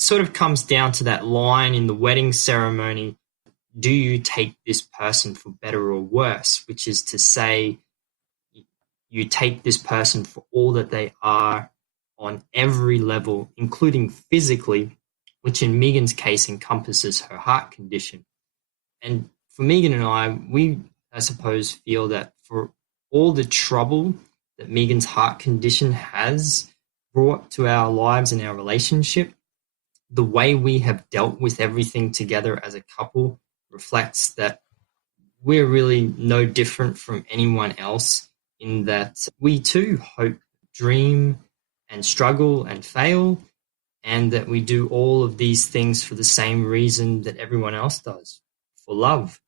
sort of comes down to that line in the wedding ceremony, do you take this person for better or worse? Which is to say, you take this person for all that they are on every level, including physically, which in Megan's case encompasses her heart condition. And for Megan and I suppose, feel that for all the trouble that Megan's heart condition has brought to our lives and our relationship, the way we have dealt with everything together as a couple reflects that we're really no different from anyone else, in that we too hope, dream, and struggle and fail, and that we do all of these things for the same reason that everyone else does, for love.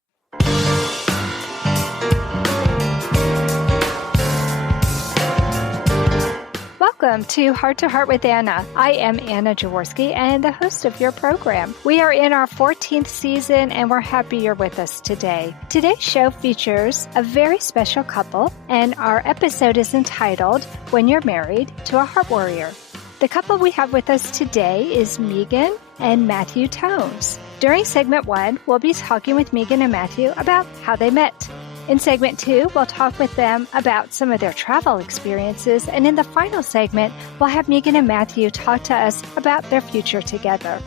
Welcome to Heart with Anna. I am Anna Jaworski and the host of your program. We are in our 14th season and we're happy you're with us today. Today's show features a very special couple, and our episode is entitled When You're Married to a Heart Warrior. The couple we have with us today is Megan and Matthew Tones. During segment 1, we'll be talking with Megan and Matthew about how they met. In segment 2, we'll talk with them about some of their travel experiences, and in the final segment, we'll have Megan and Matthew talk to us about their future together.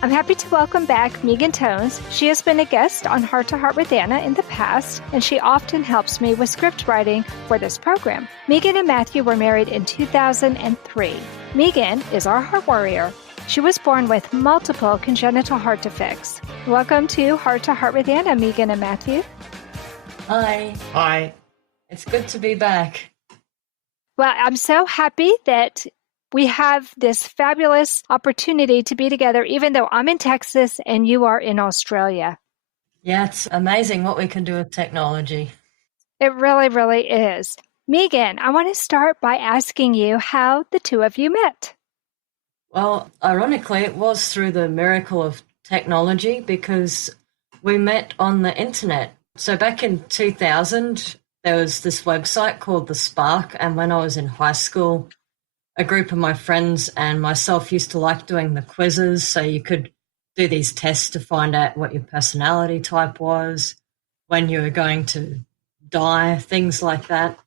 I'm happy to welcome back Megan Tones. She has been a guest on Heart with Anna in the past, and she often helps me with script writing for this program. Megan and Matthew were married in 2003. Megan is our heart warrior. She was born with multiple congenital heart defects. Welcome to Heart with Anna, Megan and Matthew. Hi. Hi. It's good to be back. Well, I'm so happy that we have this fabulous opportunity to be together, even though I'm in Texas and you are in Australia. Yeah, it's amazing what we can do with technology. It really, really is. Megan, I want to start by asking you how the two of you met. Well, ironically, it was through the miracle of technology because we met on the internet. So back in 2000, there was this website called The Spark, and when I was in high school, a group of my friends and myself used to like doing the quizzes, so you could do these tests to find out what your personality type was, when you were going to die, things like that.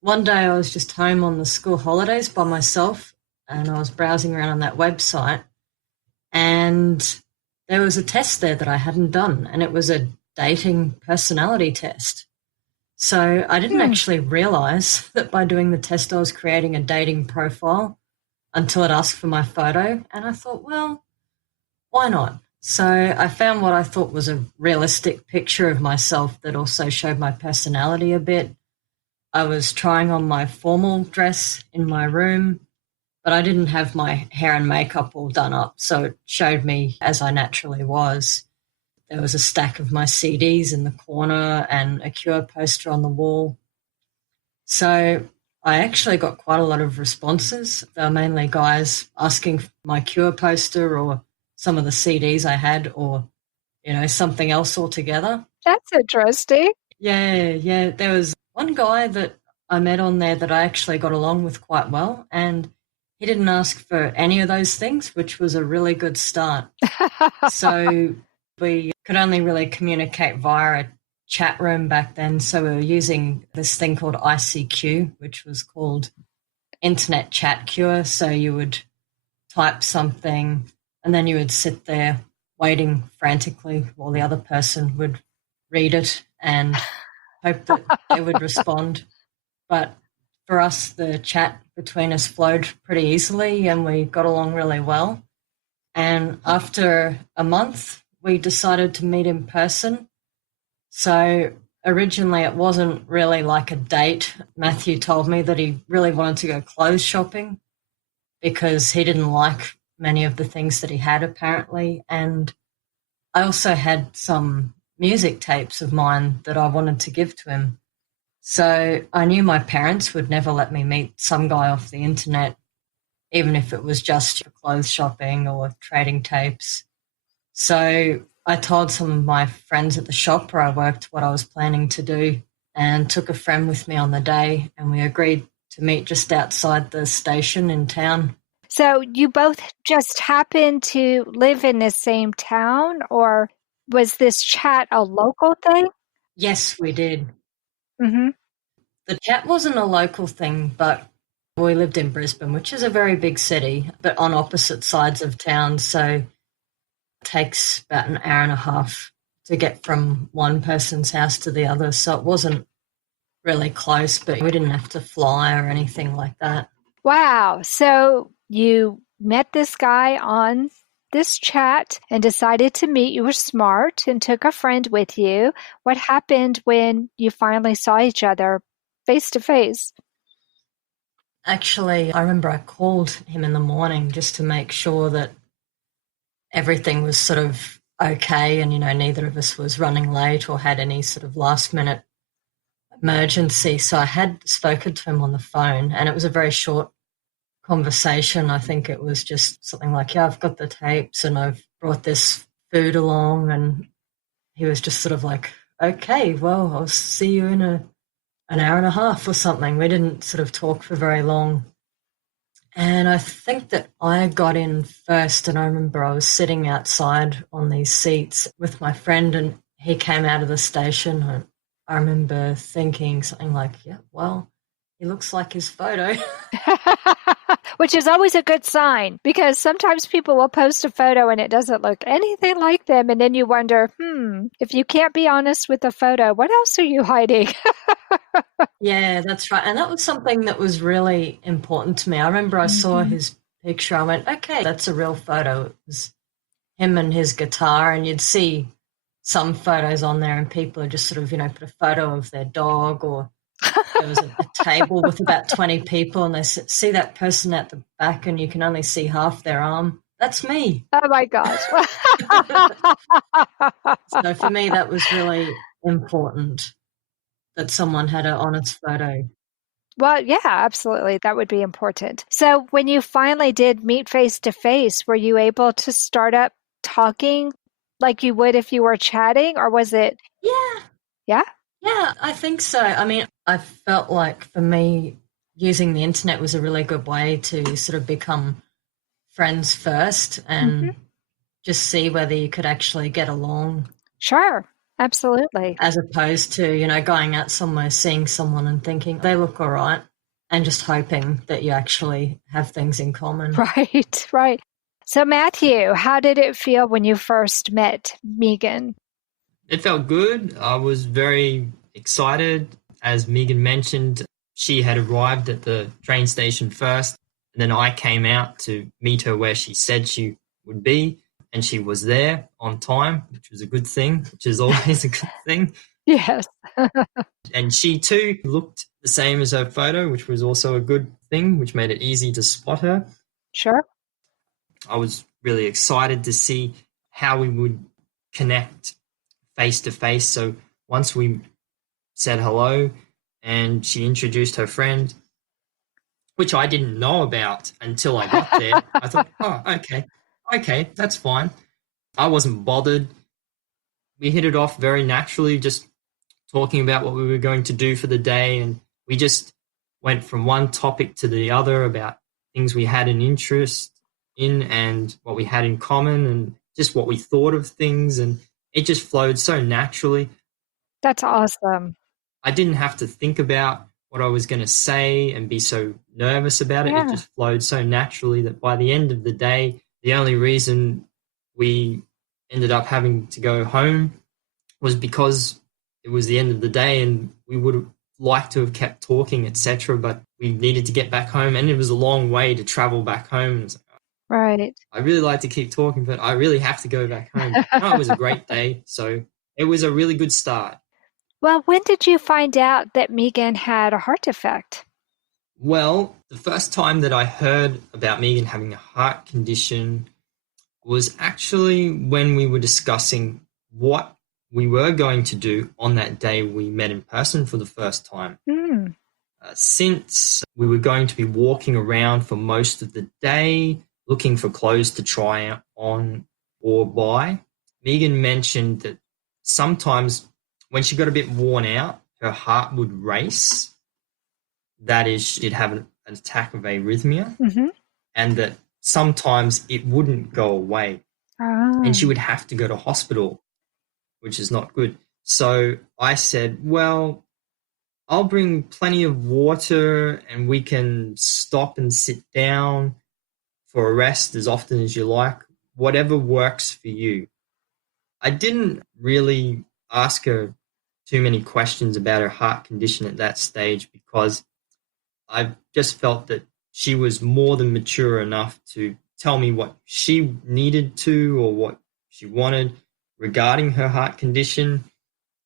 One day I was just home on the school holidays by myself, and I was browsing around on that website, and there was a test there that I hadn't done, and it was a dating personality test. So I didn't actually realize that by doing the test I was creating a dating profile until it asked for my photo, and I thought, well, why not? So I found what I thought was a realistic picture of myself that also showed my personality a bit. I was trying on my formal dress in my room, but I didn't have my hair and makeup all done up, so it showed me as I naturally was. There was a stack of my CDs in the corner and a Cure poster on the wall. So I actually got quite a lot of responses. They were mainly guys asking for my Cure poster or some of the CDs I had, or, something else altogether. That's interesting. Yeah. There was one guy that I met on there that I actually got along with quite well, and he didn't ask for any of those things, which was a really good start. So we could only really communicate via a chat room back then. So we were using this thing called ICQ, which was called Internet Chat Cure. So you would type something and then you would sit there waiting frantically while the other person would read it and hope that they would respond. But for us, the chat between us flowed pretty easily and we got along really well. And after a month, we decided to meet in person. So originally it wasn't really like a date. Matthew told me that he really wanted to go clothes shopping because he didn't like many of the things that he had apparently. And I also had some music tapes of mine that I wanted to give to him. So I knew my parents would never let me meet some guy off the internet, even if it was just for clothes shopping or trading tapes. So I told some of my friends at the shop where I worked what I was planning to do and took a friend with me on the day, and we agreed to meet just outside the station in town. So you both just happened to live in the same town, or was this chat a local thing? Yes, we did. Mm-hmm. The chat wasn't a local thing, but we lived in Brisbane, which is a very big city, but on opposite sides of town. So it takes about an hour and a half to get from one person's house to the other. So it wasn't really close, but we didn't have to fly or anything like that. Wow. So you met this guy on this chat and decided to meet. You were smart and took a friend with you. What happened when you finally saw each other face to face? Actually, I remember I called him in the morning just to make sure that everything was sort of okay and, neither of us was running late or had any sort of last minute emergency. So I had spoken to him on the phone, and it was a very short conversation. I think it was just something like, yeah, I've got the tapes and I've brought this food along. And he was just sort of like, okay, well, I'll see you in an hour and a half or something. We didn't sort of talk for very long. And I think that I got in first, and I remember I was sitting outside on these seats with my friend, and he came out of the station. And I remember thinking something like, yeah, well, he looks like his photo. Which is always a good sign, because sometimes people will post a photo and it doesn't look anything like them. And then you wonder, if you can't be honest with the photo, what else are you hiding? Yeah, that's right. And that was something that was really important to me. I remember I saw his picture. I went, okay, that's a real photo. It was him and his guitar. And you'd see some photos on there and people are just sort of, put a photo of their dog, or there was a table with about 20 people and they see that person at the back and you can only see half their arm. That's me. Oh, my gosh. So for me, that was really important that someone had an honest photo. Well, yeah, absolutely. That would be important. So when you finally did meet face to face, were you able to start up talking like you would if you were chatting, or was it? Yeah. Yeah? Yeah, I think so. I mean, I felt like for me, using the internet was a really good way to sort of become friends first and just see whether you could actually get along. Sure. Absolutely. As opposed to, going out somewhere, seeing someone and thinking they look all right, and just hoping that you actually have things in common. Right, right. So Matthew, how did it feel when you first met Megan? It felt good. I was very excited. As Megan mentioned, she had arrived at the train station first, and then I came out to meet her where she said she would be, and she was there on time, which was a good thing, which is always a good thing. Yes. And she too looked the same as her photo, which was also a good thing, which made it easy to spot her. Sure. I was really excited to see how we would connect face to face. So once we said hello and she introduced her friend, which I didn't know about until I got there, I thought, oh, okay, that's fine. I wasn't bothered. We hit it off very naturally, just talking about what we were going to do for the day. And we just went from one topic to the other about things we had an interest in and what we had in common and just what we thought of things. And it just flowed so naturally. That's awesome. I didn't have to think about what I was going to say and be so nervous about it. Yeah. It just flowed so naturally that by the end of the day, the only reason we ended up having to go home was because it was the end of the day and we would have liked to have kept talking, etc. But we needed to get back home, and it was a long way to travel back home. And it was like, right. I really like to keep talking, but I really have to go back home. No, it was a great day. So it was a really good start. Well, when did you find out that Megan had a heart defect? Well, the first time that I heard about Megan having a heart condition was actually when we were discussing what we were going to do on that day we met in person for the first time. Since we were going to be walking around for most of the day, looking for clothes to try on or buy, Megan mentioned that sometimes when she got a bit worn out, her heart would race. That is, she'd have an attack of arrhythmia, and that sometimes it wouldn't go away. And she Oh. would have to go to hospital, which is not good. So I said, well, I'll bring plenty of water and we can stop and sit down for a rest as often as you like, whatever works for you. I didn't really ask her too many questions about her heart condition at that stage because I just felt that she was more than mature enough to tell me what she needed to or what she wanted regarding her heart condition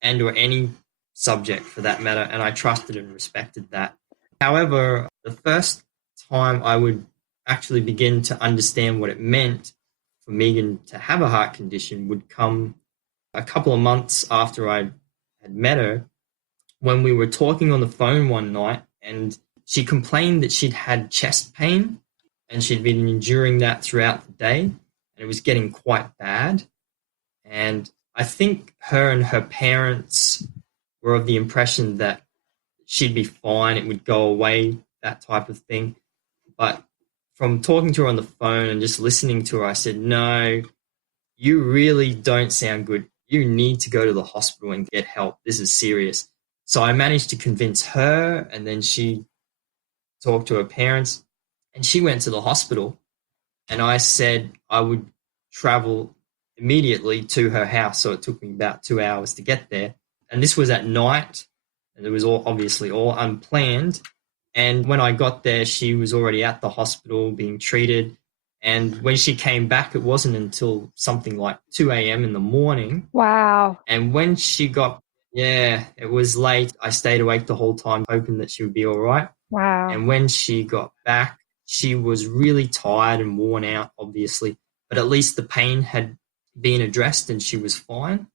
and or any subject for that matter, and I trusted and respected that. However, the first time I would actually begin to understand what it meant for Megan to have a heart condition would come a couple of months after I had met her when we were talking on the phone one night, and she complained that she'd had chest pain and she'd been enduring that throughout the day, and it was getting quite bad. And I think her and her parents were of the impression that she'd be fine, it would go away, that type of thing. But from talking to her on the phone and just listening to her, I said, no, you really don't sound good. You need to go to the hospital and get help. This is serious. So I managed to convince her, and then she talked to her parents, and she went to the hospital. And I said I would travel immediately to her house. So it took me about 2 hours to get there. And this was at night, and it was all obviously all unplanned. And when I got there, she was already at the hospital being treated. And when she came back, it wasn't until something like 2 a.m. in the morning. Wow. And when she got, it was late. I stayed awake the whole time, hoping that she would be all right. Wow. And when she got back, she was really tired and worn out, obviously. But at least the pain had been addressed and she was fine.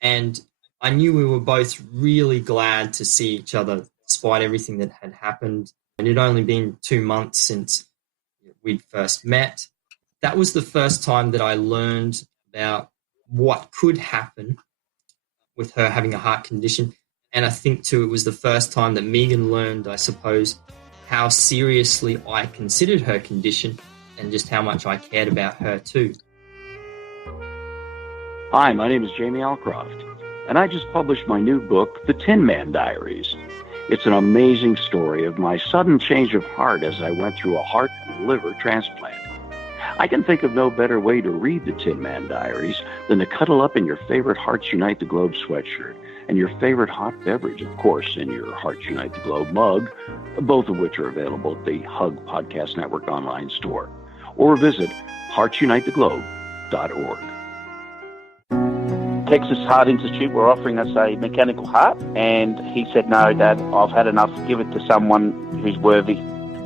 And I knew we were both really glad to see each other despite everything that had happened. And it had only been 2 months since we'd first met. That was the first time that I learned about what could happen with her having a heart condition. And I think, too, it was the first time that Megan learned, I suppose, how seriously I considered her condition and just how much I cared about her, too. Hi, my name is Jamie Alcroft, and I just published my new book, The Tin Man Diaries. It's an amazing story of my sudden change of heart as I went through a heart and liver transplant. I can think of no better way to read The Tin Man Diaries than to cuddle up in your favorite Hearts Unite the Globe sweatshirt and your favorite hot beverage, of course, in your Hearts Unite the Globe mug, both of which are available at the Hug Podcast Network online store, or visit heartsunitetheglobe.org. Texas Heart Institute were offering us a mechanical heart, and he said, no, Dad, I've had enough. Give it to someone who's worthy.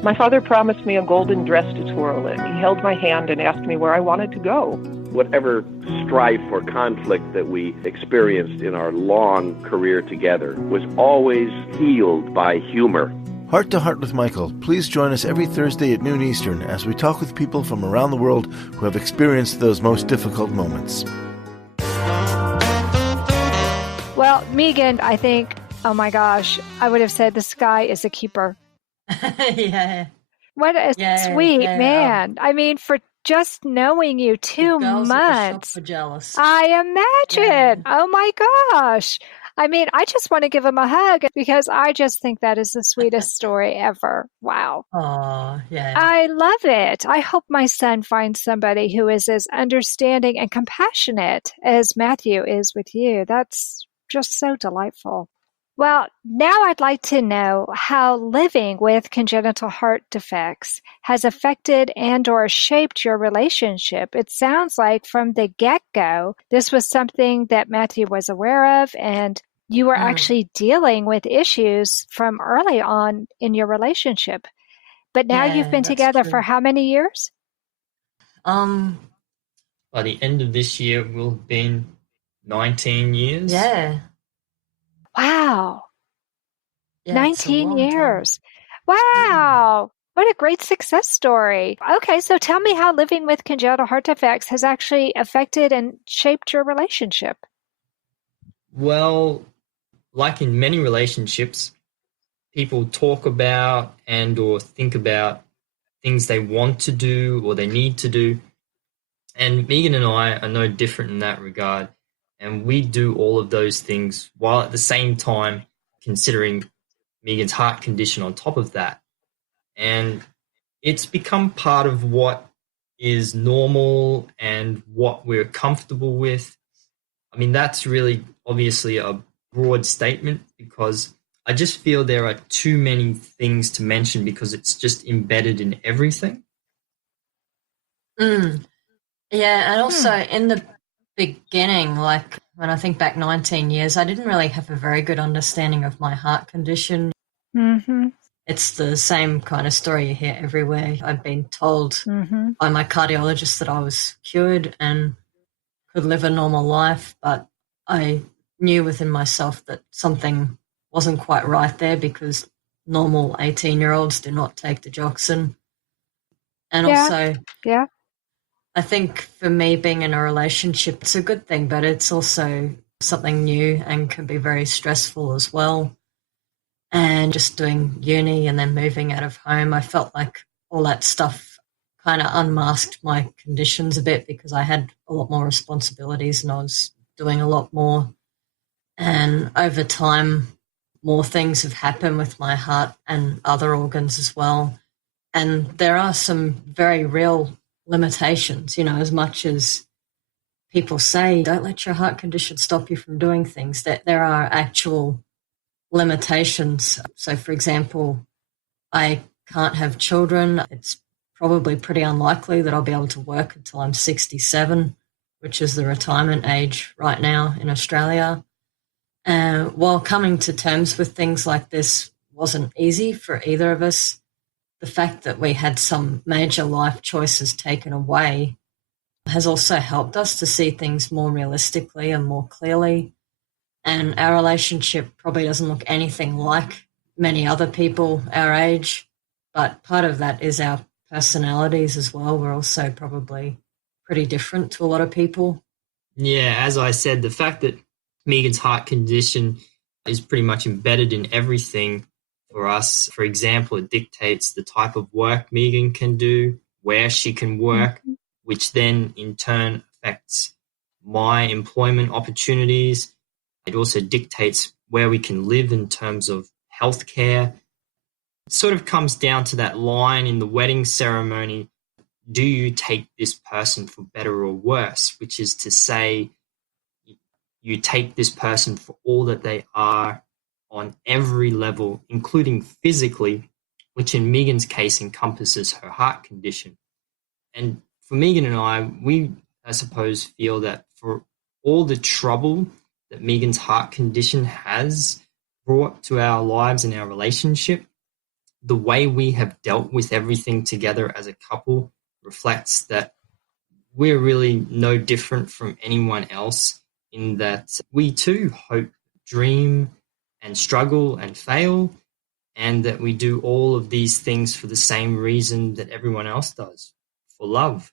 My father promised me a golden dress to twirl in. He held my hand and asked me where I wanted to go. Whatever strife or conflict that we experienced in our long career together was always healed by humor. Heart to Heart with Michael. Please join us every Thursday at noon Eastern as we talk with people from around the world who have experienced those most difficult moments. Well, Megan, I think, oh my gosh, I would have said this guy is a keeper. Yeah. What a sweet man. I mean, for just knowing you 2 months. Were jealous. I imagine. Yeah. Oh my gosh. I mean, I just want to give him a hug because I just think that is the sweetest story ever. Wow. Oh, yeah. I love it. I hope my son finds somebody who is as understanding and compassionate as Matthew is with you. That's just so delightful. Well, now I'd like to know how living with congenital heart defects has affected and or shaped your relationship. It sounds like from the get-go, this was something that Matthew was aware of, and you were actually dealing with issues from early on in your relationship. But now you've been together for how many years? By the end of this year, it will have been 19 years. Yeah. Wow. Yeah, 19 years. Wow. What a great success story. Okay, so tell me how living with congenital heart defects has actually affected and shaped your relationship. Well, like in many relationships, people talk about and or think about things they want to do or they need to do. And Megan and I are no different in that regard. And we do all of those things while at the same time considering Megan's heart condition on top of that. And it's become part of what is normal and what we're comfortable with. I mean, that's really obviously a broad statement because I just feel there are too many things to mention because it's just embedded in everything. Yeah, and also in the beginning, like when I think back 19 years, I didn't really have a very good understanding of my heart condition. Mm-hmm. It's the same kind of story you hear everywhere. I've been told by my cardiologist that I was cured and could live a normal life, but I knew within myself that something wasn't quite right there because normal 18-year-olds do not take digoxin. And also, I think for me being in a relationship, it's a good thing, but it's also something new and can be very stressful as well. And just doing uni and then moving out of home, I felt like all that stuff kind of unmasked my conditions a bit because I had a lot more responsibilities and I was doing a lot more. And over time, more things have happened with my heart and other organs as well. And there are some very real limitations, as much as people say, don't let your heart condition stop you from doing things, that there are actual limitations. So, for example, I can't have children. It's probably pretty unlikely that I'll be able to work until I'm 67, which is the retirement age right now in Australia. While coming to terms with things like this wasn't easy for either of us, the fact that we had some major life choices taken away has also helped us to see things more realistically and more clearly. And our relationship probably doesn't look anything like many other people our age, but part of that is our personalities as well. We're also probably pretty different to a lot of people. Yeah, as I said, the fact that Megan's heart condition is pretty much embedded in everything for us. For example, it dictates the type of work Megan can do, where she can work, which then in turn affects my employment opportunities. It also dictates where we can live in terms of healthcare. It sort of comes down to that line in the wedding ceremony, do you take this person for better or worse? Which is to say, you take this person for all that they are on every level, including physically, which in Megan's case encompasses her heart condition. And for Megan and I suppose, feel that for all the trouble that Megan's heart condition has brought to our lives and our relationship, the way we have dealt with everything together as a couple reflects that we're really no different from anyone else in that we too hope, dream, and struggle and fail, and that we do all of these things for the same reason that everyone else does, for love.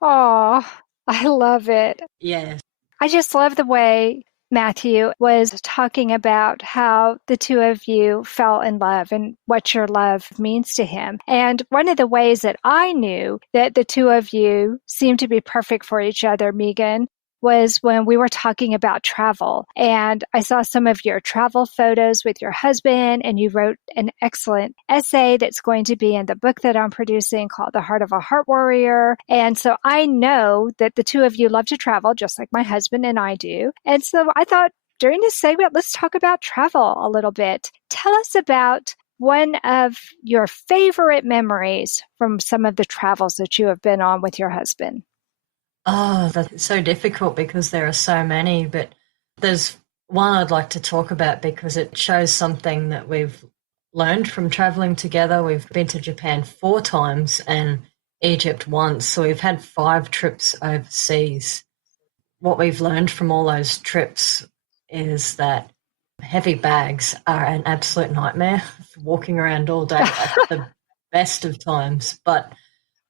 Oh, I love it. Yeah. I just love the way Matthew was talking about how the two of you fell in love and what your love means to him. And one of the ways that I knew that the two of you seemed to be perfect for each other, Megan, was when we were talking about travel. And I saw some of your travel photos with your husband, and you wrote an excellent essay that's going to be in the book that I'm producing called The Heart of a Heart Warrior. And so I know that the two of you love to travel, just like my husband and I do. And so I thought during this segment, let's talk about travel a little bit. Tell us about one of your favorite memories from some of the travels that you have been on with your husband. Oh, that's so difficult because there are so many, but there's one I'd like to talk about because it shows something that we've learned from traveling together. We've been to Japan 4 times and Egypt once, so we've had 5 trips overseas. What we've learned from all those trips is that heavy bags are an absolute nightmare for walking around all day at the best of times, but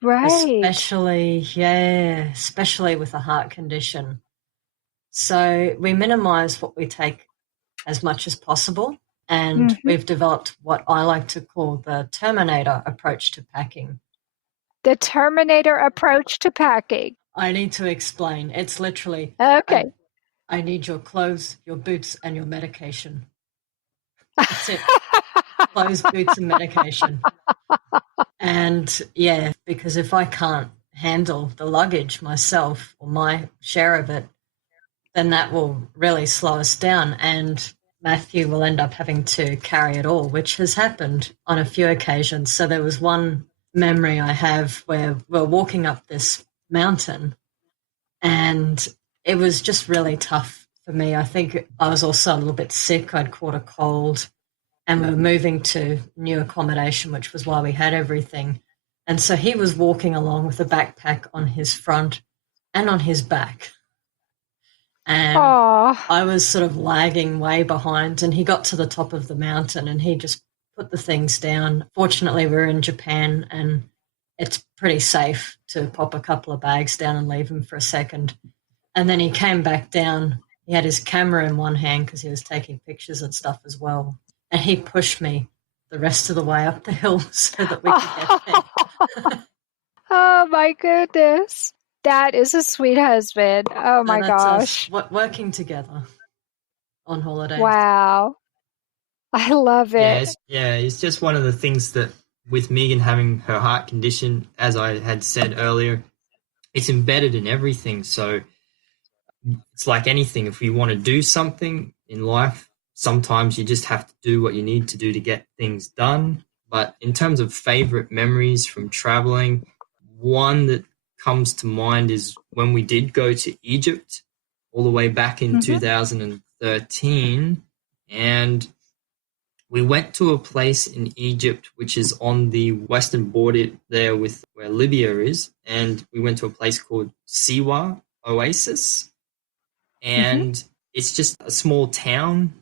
right. Especially with a heart condition. So we minimize what we take as much as possible, and we've developed what I like to call the Terminator approach to packing. The Terminator approach to packing. I need to explain. It's literally, Okay. I need your clothes, your boots, and your medication. That's it. Clothes, boots, and medication. And yeah, because if I can't handle the luggage myself or my share of it, then that will really slow us down. And Matthew will end up having to carry it all, which has happened on a few occasions. So there was one memory I have where we're walking up this mountain and it was just really tough for me. I think I was also a little bit sick. I'd caught a cold and we were moving to new accommodation, which was why we had everything. And so he was walking along with a backpack on his front and on his back. And I was sort of lagging way behind, and he got to the top of the mountain and he just put the things down. Fortunately, we're in Japan and it's pretty safe to pop a couple of bags down and leave him for a second. And then he came back down. He had his camera in one hand because he was taking pictures and stuff as well. And he pushed me the rest of the way up the hill so that we could get there. Oh, my goodness. That is a sweet husband. Oh, my gosh. Working together on holiday. Wow. I love it. It's just one of the things that with Megan having her heart condition, as I had said earlier, it's embedded in everything. So it's like anything. If you want to do something in life, sometimes you just have to do what you need to do to get things done. But in terms of favorite memories from traveling, one that comes to mind is when we did go to Egypt all the way back in 2013, and we went to a place in Egypt which is on the western border there with where Libya is, and we went to a place called Siwa Oasis, and it's just a small town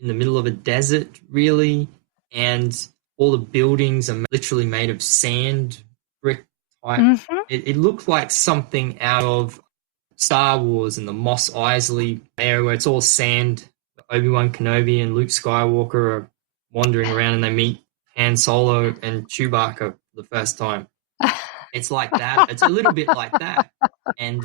in the middle of a desert, really, and all the buildings are literally made of sand, brick type. It looked like something out of Star Wars and the Mos Eisley area where it's all sand. Obi-Wan Kenobi and Luke Skywalker are wandering around and they meet Han Solo and Chewbacca for the first time. It's like that. It's a little bit like that. And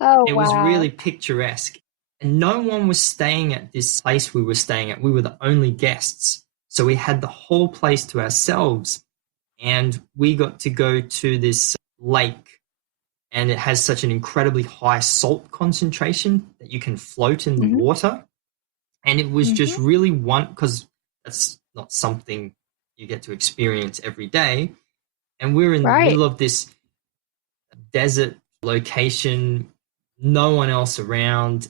it was really picturesque. And no one was staying at this place we were staying at. We were the only guests. So we had the whole place to ourselves. And we got to go to this lake, and it has such an incredibly high salt concentration that you can float in the water. And it was just really because that's not something you get to experience every day. And we're in the middle of this desert location, no one else around,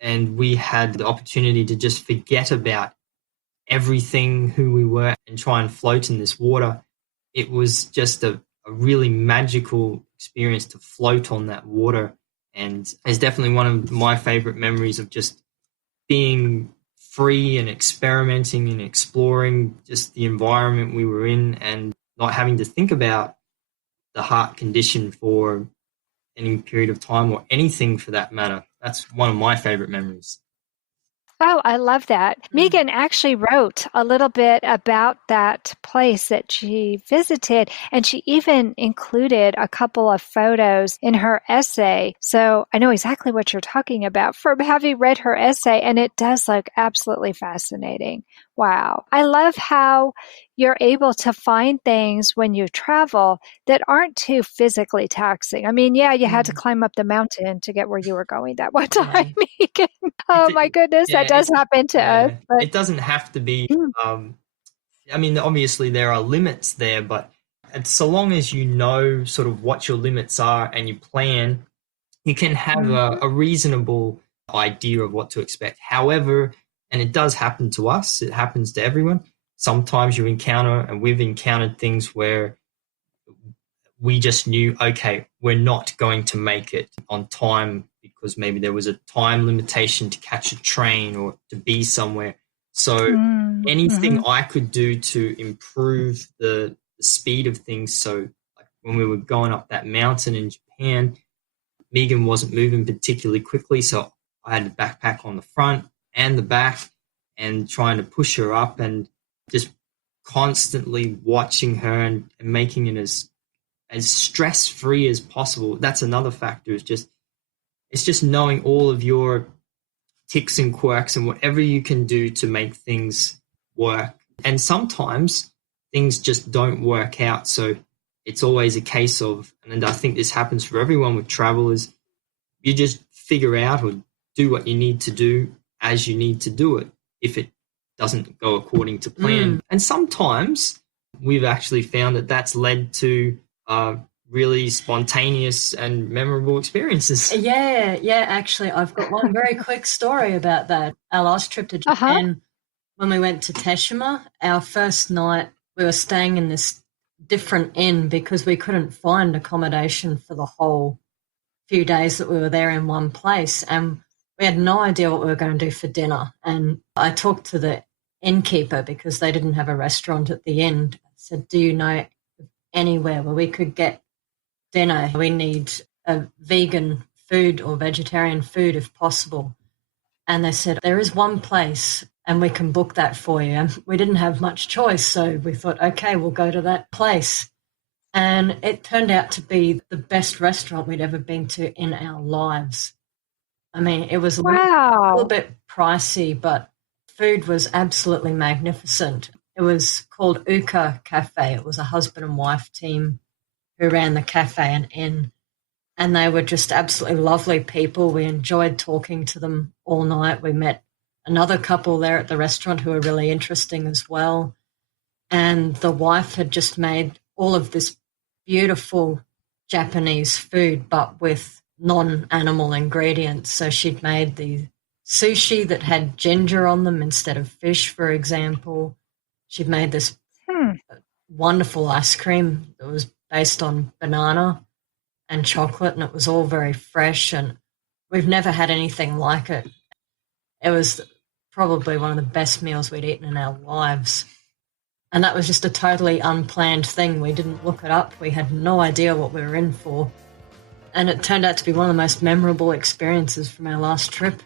and we had the opportunity to just forget about everything, who we were, and try and float in this water. It was just a really magical experience to float on that water, and it's definitely one of my favorite memories of just being free and experimenting and exploring just the environment we were in and not having to think about the heart condition for any period of time or anything for that matter. That's one of my favorite memories. Oh, I love that. Megan actually wrote a little bit about that place that she visited, and she even included a couple of photos in her essay. So I know exactly what you're talking about from having read her essay, and it does look absolutely fascinating. Wow. I love how you're able to find things when you travel that aren't too physically taxing. I mean, yeah, you had to climb up the mountain to get where you were going that one time, Megan. Oh, my goodness, that does happen to us. But it doesn't have to be, I mean, obviously there are limits there, but so long as you know sort of what your limits are and you plan, you can have a reasonable idea of what to expect. However, and it does happen to us, it happens to everyone, sometimes you encounter, and we've encountered things where we just knew, okay, we're not going to make it on time because maybe there was a time limitation to catch a train or to be somewhere. So anything I could do to improve the speed of things. So like when we were going up that mountain in Japan, Megan wasn't moving particularly quickly, so I had the backpack on the front and the back and trying to push her up and just constantly watching her and making it as as stress-free as possible. That's another factor. It's just knowing all of your ticks and quirks and whatever you can do to make things work. And sometimes things just don't work out. So it's always a case of, and I think this happens for everyone with travel, is you just figure out or do what you need to do as you need to do it if it doesn't go according to plan. And sometimes we've actually found that that's led to really spontaneous and memorable experiences. Yeah, actually, I've got one very quick story about that. Our last trip to Japan, when we went to Teshima, our first night, we were staying in this different inn because we couldn't find accommodation for the whole few days that we were there in one place. And we had no idea what we were going to do for dinner. And I talked to the innkeeper because they didn't have a restaurant at the inn. I said, do you know anywhere where we could get dinner? We need a vegan food or vegetarian food if possible. And they said, there is one place and we can book that for you. And we didn't have much choice, so we thought, okay, we'll go to that place. And it turned out to be the best restaurant we'd ever been to in our lives. I mean, it was a little bit pricey, but food was absolutely magnificent. It was called Uka Cafe. It was a husband and wife team who ran the cafe and inn, and they were just absolutely lovely people. We enjoyed talking to them all night. We met another couple there at the restaurant who were really interesting as well, and the wife had just made all of this beautiful Japanese food but with non-animal ingredients. So she'd made the sushi that had ginger on them instead of fish, for example. She'd made this wonderful ice cream that was based on banana and chocolate, and it was all very fresh, and we've never had anything like it. It was probably one of the best meals we'd eaten in our lives. And that was just a totally unplanned thing. We didn't look it up. We had no idea what we were in for. And it turned out to be one of the most memorable experiences from our last trip.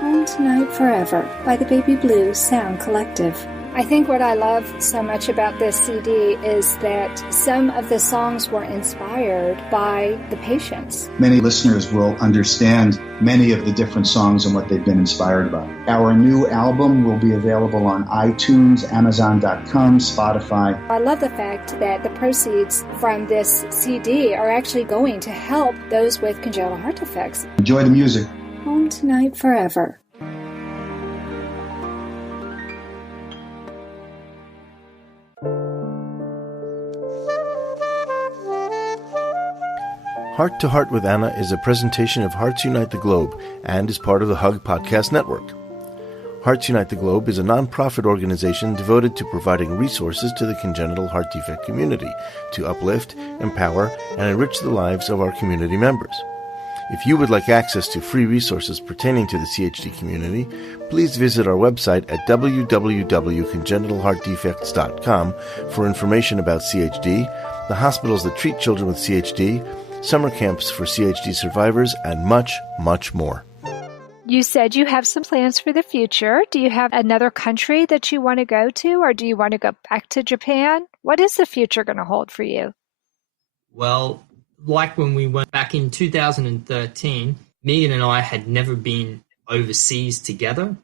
Home Tonight Forever by the Baby Blue Sound Collective. I think what I love so much about this CD is that some of the songs were inspired by the patients. Many listeners will understand many of the different songs and what they've been inspired by. Our new album will be available on iTunes, Amazon.com, Spotify. I love the fact that the proceeds from this CD are actually going to help those with congenital heart defects. Enjoy the music. Home Tonight Forever. Heart to Heart with Anna is a presentation of Hearts Unite the Globe and is part of the Hug Podcast Network. Hearts Unite the Globe is a non-profit organization devoted to providing resources to the congenital heart defect community to uplift, empower, and enrich the lives of our community members. If you would like access to free resources pertaining to the CHD community, please visit our website at www.congenitalheartdefects.com for information about CHD, the hospitals that treat children with CHD, summer camps for CHD survivors, and much, much more. You said you have some plans for the future. Do you have another country that you want to go to, or do you want to go back to Japan? What is the future going to hold for you? Well, like when we went back in 2013, Megan and I had never been overseas together,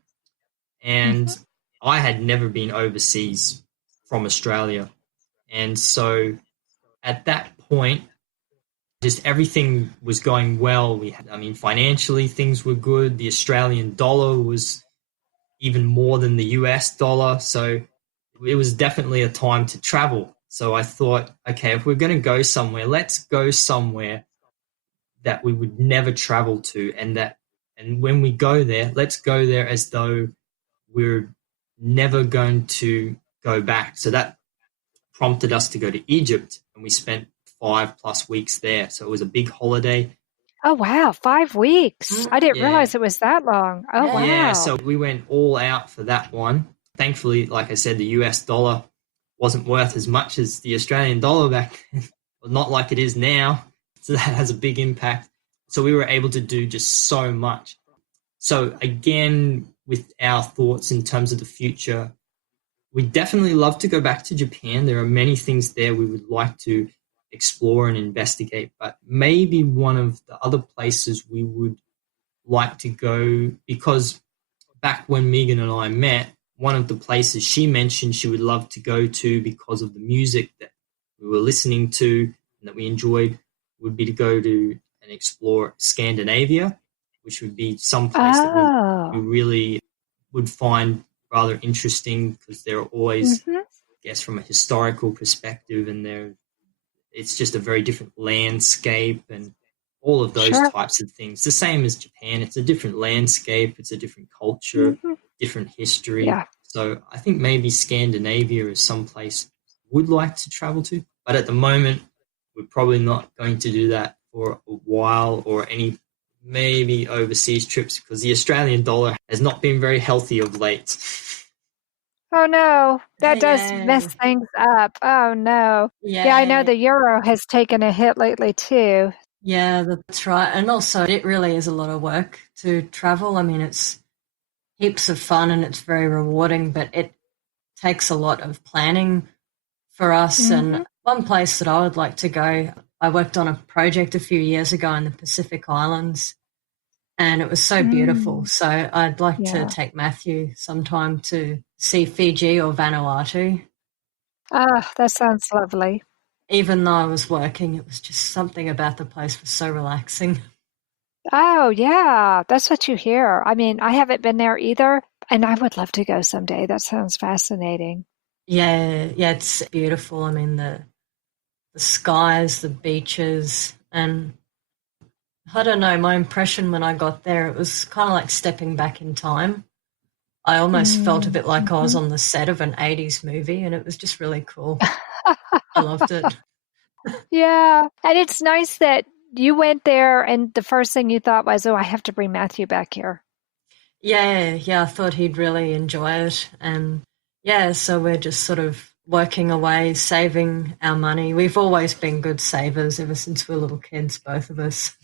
and I had never been overseas from Australia. And so at that point, just everything was going well. Financially, things were good. The Australian dollar was even more than the US dollar. So it was definitely a time to travel. So I thought, okay, if we're going to go somewhere, let's go somewhere that we would never travel to. And when we go there, let's go there as though we're never going to go back. So that prompted us to go to Egypt, and we spent 5+ weeks there. So it was a big holiday. Oh, wow. 5 weeks. I didn't realize it was that long. Oh, wow. Yeah, so we went all out for that one. Thankfully, like I said, the US dollar wasn't worth as much as the Australian dollar back then. Not like it is now. So that has a big impact. So we were able to do just so much. So again, with our thoughts in terms of the future, we'd definitely love to go back to Japan. There are many things there we would like to explore and investigate, but maybe one of the other places we would like to go, because back when Megan and I met, one of the places she mentioned she would love to go to because of the music that we were listening to and that we enjoyed would be to go to and explore Scandinavia, which would be some place that we really would find rather interesting, because there are always, I guess, from a historical perspective, and it's just a very different landscape and all of those types of things. The same as Japan. It's a different landscape. It's a different culture, different history. Yeah. So I think maybe Scandinavia is someplace would like to travel to. But at the moment, we're probably not going to do that for a while, or any maybe overseas trips, because the Australian dollar has not been very healthy of late. Oh, no. That does mess things up. Oh, no. Yeah, I know the euro has taken a hit lately, too. Yeah, that's right. And also, it really is a lot of work to travel. I mean, it's heaps of fun and it's very rewarding, but it takes a lot of planning for us. And one place that I would like to go, I worked on a project a few years ago in the Pacific Islands, and it was so beautiful. So I'd like to take Matthew sometime to see Fiji or Vanuatu. Ah, that sounds lovely. Even though I was working, it was just something about the place was so relaxing. Oh, yeah. That's what you hear. I mean, I haven't been there either, and I would love to go someday. That sounds fascinating. Yeah, it's beautiful. I mean, the skies, the beaches, and I don't know, my impression when I got there, it was kind of like stepping back in time. I almost felt a bit like I was on the set of an 80s movie, and it was just really cool. I loved it. Yeah. And it's nice that you went there and the first thing you thought was, I have to bring Matthew back here. Yeah. I thought he'd really enjoy it. And so we're just sort of working away, saving our money. We've always been good savers ever since we were little kids, both of us.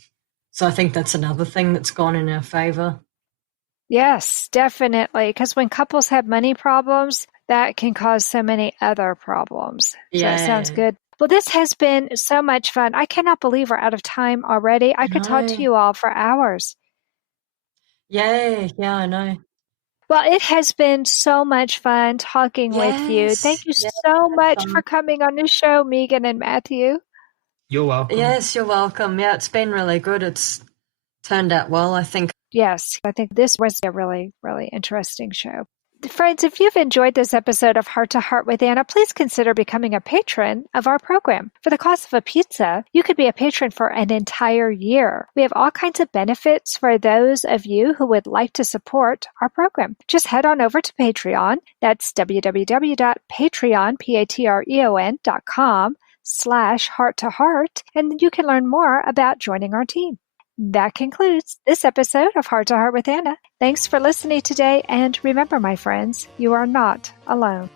So I think that's another thing that's gone in our favor. Yes, definitely. Because when couples have money problems, that can cause so many other problems. So that sounds good. Well, this has been so much fun. I cannot believe we're out of time already. I could talk to you all for hours. Yeah, I know. Well, it has been so much fun talking with you. Thank you so much for coming on the show, Megan and Matthew. You're welcome. Yes, you're welcome. Yeah, it's been really good. It's turned out well, I think. Yes, I think this was a really, really interesting show. Friends, if you've enjoyed this episode of Heart to Heart with Anna, please consider becoming a patron of our program. For the cost of a pizza, you could be a patron for an entire year. We have all kinds of benefits for those of you who would like to support our program. Just head on over to Patreon. That's www.patreon.com/heart to heart, and you can learn more about joining our team. That concludes this episode of Heart to Heart with Anna. Thanks for listening today, and remember, my friends, you are not alone.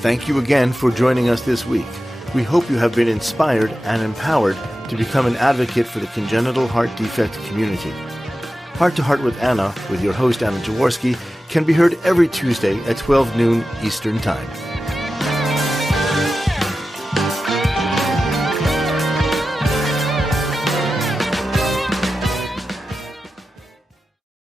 Thank you again for joining us this week. We hope you have been inspired and empowered to become an advocate for the congenital heart defect community. Heart to Heart with Anna, with your host Anna Jaworski, can be heard every Tuesday at 12 noon Eastern Time.